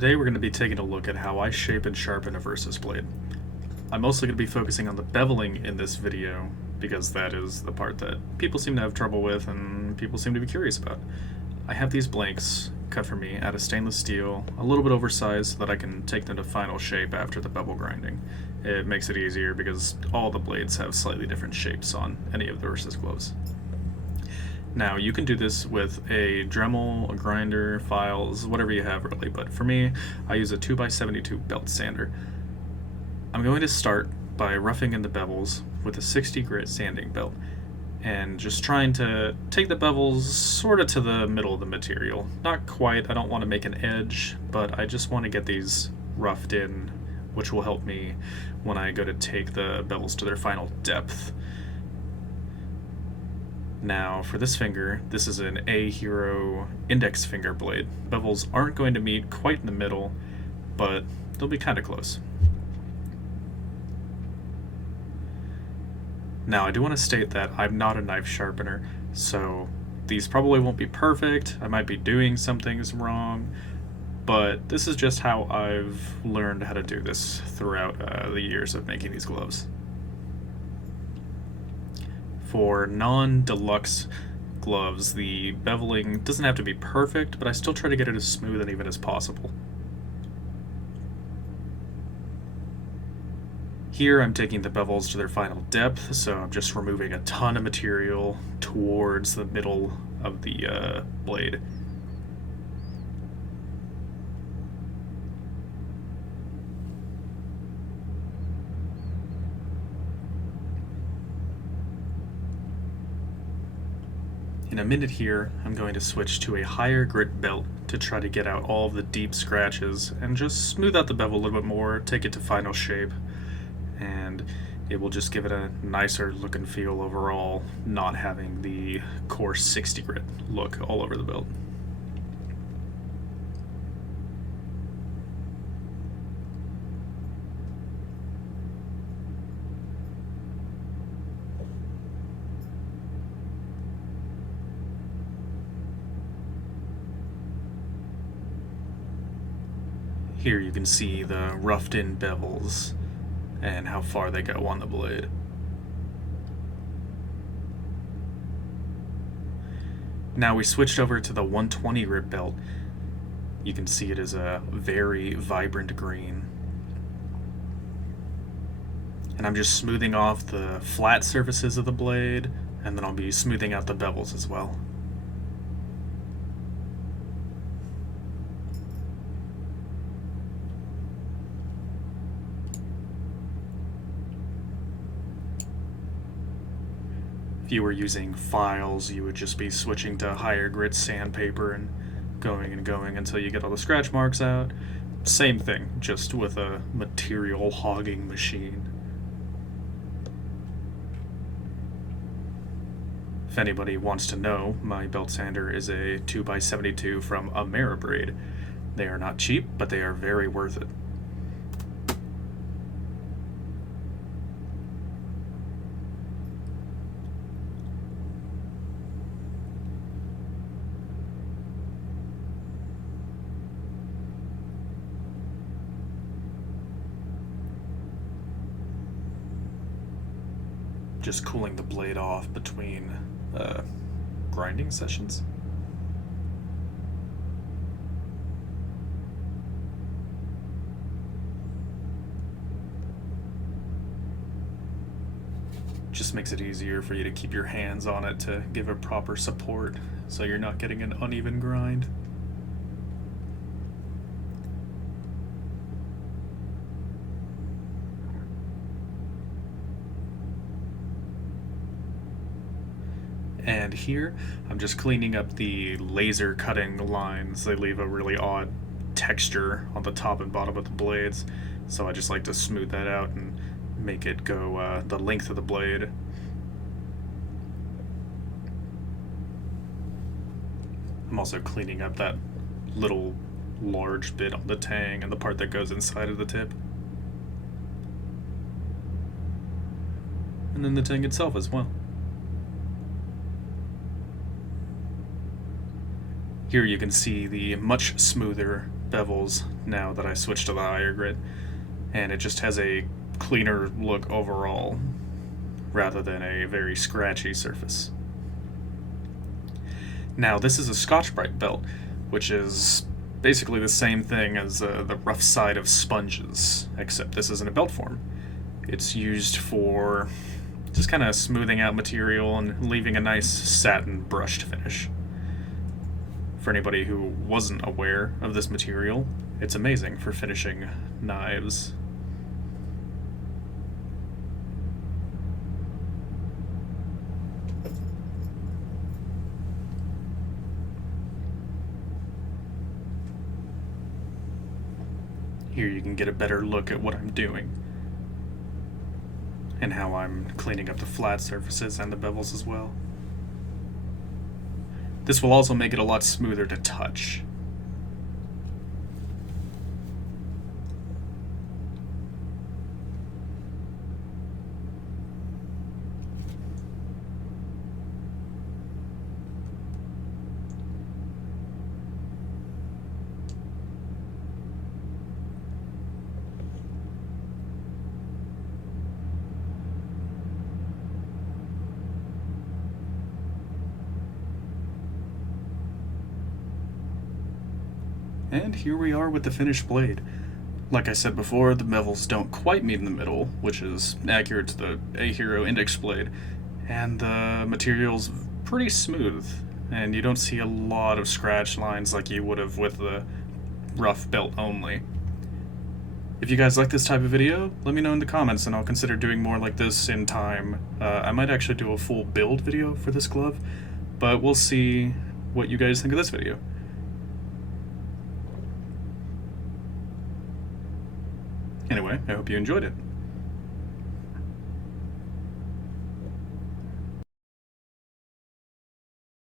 Today we're going to be taking a look at how I shape and sharpen a versus blade. I'm mostly going to be focusing on the beveling in this video because that is the part that people seem to have trouble with and people seem to be curious about. I have these blanks cut for me out of stainless steel, a little bit oversized so that I can take them to final shape after the bevel grinding. It makes it easier because all the blades have slightly different shapes on any of the versus gloves. Now, you can do this with a Dremel, a grinder, files, whatever you have really, but for me, I use a 2x72 belt sander. I'm going to start by roughing in the bevels with a 60 grit sanding belt, and just trying to take the bevels sort of to the middle of the material. Not quite, I don't want to make an edge, but I just want to get these roughed in, which will help me when I go to take the bevels to their final depth. Now, for this finger, this is an A Hero index finger blade. Bevels aren't going to meet quite in the middle, but they'll be kind of close. Now, I do want to state that I'm not a knife sharpener, so these probably won't be perfect. I might be doing some things wrong, but this is just how I've learned how to do this throughout the years of making these gloves. For non-deluxe gloves, the beveling doesn't have to be perfect, but I still try to get it as smooth and even as possible. Here I'm taking the bevels to their final depth, so I'm just removing a ton of material towards the middle of the blade. In a minute here, I'm going to switch to a higher grit belt to try to get out all of the deep scratches and just smooth out the bevel a little bit more, take it to final shape, and it will just give it a nicer look and feel overall, not having the coarse 60 grit look all over the belt. Here you can see the roughed in bevels and how far they go on the blade. Now we switched over to the 120 grit belt. You can see it is a very vibrant green. And I'm just smoothing off the flat surfaces of the blade, and then I'll be smoothing out the bevels as well. If you were using files, you would just be switching to higher grit sandpaper and going until you get all the scratch marks out. Same thing, just with a material hogging machine. If anybody wants to know, my belt sander is a 2x72 from Ameribraid. They are not cheap, but they are very worth it. Just cooling the blade off between grinding sessions. Just makes it easier for you to keep your hands on it to give it proper support so you're not getting an uneven grind. And here, I'm just cleaning up the laser cutting lines. They leave a really odd texture on the top and bottom of the blades, so I just like to smooth that out and make it go the length of the blade. I'm also cleaning up that little large bit on the tang and the part that goes inside of the tip. And then the tang itself as well. Here you can see the much smoother bevels now that I switched to the higher grit, and it just has a cleaner look overall rather than a very scratchy surface. Now, this is a Scotch-Brite belt, which is basically the same thing as the rough side of sponges, except this isn't a belt form. It's used for just kind of smoothing out material and leaving a nice satin brushed finish. For anybody who wasn't aware of this material, it's amazing for finishing knives. Here you can get a better look at what I'm doing and how I'm cleaning up the flat surfaces and the bevels as well. This will also make it a lot smoother to touch. And here we are with the finished blade. Like I said before, the bevels don't quite meet in the middle, which is accurate to the A-Hero Index blade, and the material's pretty smooth, and you don't see a lot of scratch lines like you would have with the rough belt only. If you guys like this type of video, let me know in the comments and I'll consider doing more like this in time. I might actually do a full build video for this glove, but we'll see what you guys think of this video. Anyway, I hope you enjoyed it.